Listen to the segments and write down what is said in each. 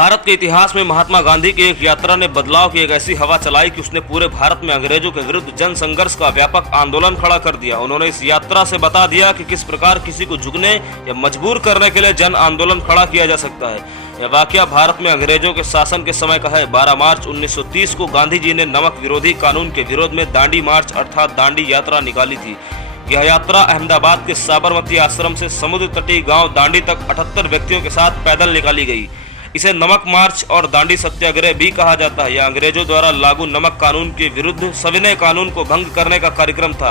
भारत के इतिहास में महात्मा गांधी की एक यात्रा ने बदलाव की एक ऐसी हवा चलाई कि उसने पूरे भारत में अंग्रेजों के विरुद्ध जन संघर्ष का व्यापक आंदोलन खड़ा कर दिया। उन्होंने इस यात्रा से बता दिया कि किस प्रकार किसी को झुकने या मजबूर करने के लिए जन आंदोलन खड़ा किया जा सकता है। यह वाकया भारत में अंग्रेजों के शासन के समय का है। 12 मार्च 1930 को गांधी जी ने नमक विरोधी कानून के विरोध में दांडी मार्च अर्थात दांडी यात्रा निकाली थी। यह यात्रा अहमदाबाद के साबरमती आश्रम से समुद्र तटीय गांव दांडी तक 78 व्यक्तियों के साथ पैदल निकाली गई। इसे नमक मार्च और दांडी सत्याग्रह भी कहा जाता है। यह अंग्रेजों द्वारा लागू नमक कानून के विरुद्ध सविनय कानून को भंग करने का कार्यक्रम था।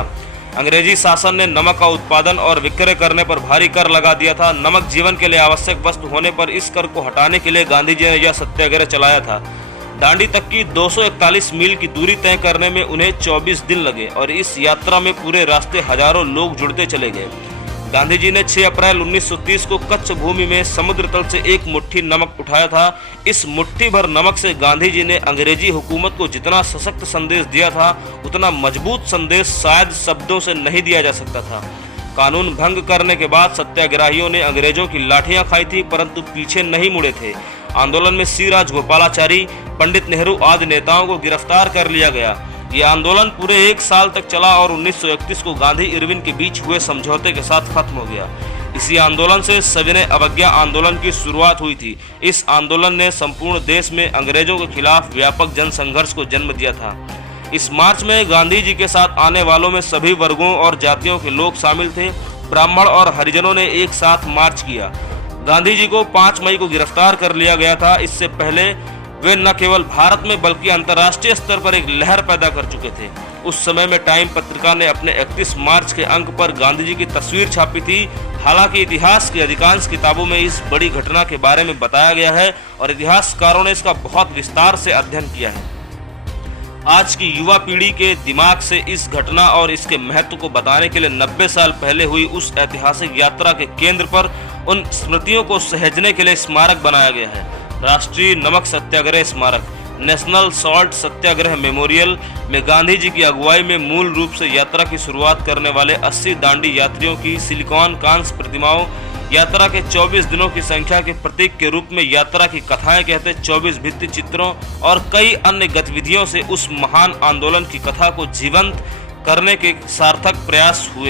अंग्रेजी शासन ने नमक का उत्पादन और विक्रय करने पर भारी कर लगा दिया था। नमक जीवन के लिए आवश्यक वस्तु होने पर इस कर को हटाने के लिए गांधी जी ने यह सत्याग्रह चलाया था। दांडी तक की 241 मील की दूरी तय करने में उन्हें 24 दिन लगे और इस यात्रा में पूरे रास्ते हजारों लोग जुड़ते चले गए। गांधी जी ने 6 अप्रैल 1930 को कच्छ भूमि में समुद्र तल से एक मुट्ठी नमक उठाया था। इस मुट्ठी भर नमक से गांधी जी ने अंग्रेजी हुकूमत को जितना सशक्त संदेश दिया था, उतना मजबूत संदेश शायद शब्दों से नहीं दिया जा सकता था। कानून भंग करने के बाद सत्याग्रहियों ने अंग्रेजों की लाठियां खाई थी, परंतु पीछे नहीं मुड़े थे। आंदोलन में सी राजगोपालाचारी, पंडित नेहरू आदि नेताओं को गिरफ्तार कर लिया गया। ये आंदोलन पूरे 1 साल तक चला और 1931 को गांधी इरविन के बीच हुए समझौते के साथ खत्म हो गया। इसी आंदोलन से सविनय अवज्ञा आंदोलन की शुरुआत हुई थी। इस आंदोलन ने संपूर्ण देश में अंग्रेजों के खिलाफ व्यापक जन संघर्ष को जन्म दिया था। इस मार्च में गांधी जी के साथ आने वालों में सभी वर्गों और जातियों के लोग शामिल थे। ब्राह्मण और हरिजनों ने एक साथ मार्च किया। गांधी जी को 5 मई को गिरफ्तार कर लिया गया था। इससे पहले वे न केवल भारत में बल्कि अंतर्राष्ट्रीय स्तर पर एक लहर पैदा कर चुके थे। उस समय में टाइम पत्रिका ने अपने 31 मार्च के अंक पर गांधी जी की तस्वीर छापी थी। हालांकि इतिहास की अधिकांश किताबों में इस बड़ी घटना के बारे में बताया गया है और इतिहासकारों ने इसका बहुत विस्तार से अध्ययन किया है। आज की युवा पीढ़ी के दिमाग से इस घटना और इसके महत्व को बताने के लिए 90 साल पहले हुई उस ऐतिहासिक यात्रा के केंद्र पर उन स्मृतियों को सहेजने के लिए स्मारक बनाया गया है। राष्ट्रीय नमक सत्याग्रह स्मारक नेशनल सॉल्ट सत्याग्रह मेमोरियल में गांधी जी की अगुवाई में मूल रूप से यात्रा की शुरुआत करने वाले 80 दांडी यात्रियों की सिलिकॉन कांस्य प्रतिमाओं, यात्रा के 24 दिनों की संख्या के प्रतीक के रूप में यात्रा की कथाएं कहते 24 भित्ति चित्रों और कई अन्य गतिविधियों से उस महान आंदोलन की कथा को जीवंत करने के सार्थक प्रयास हुए।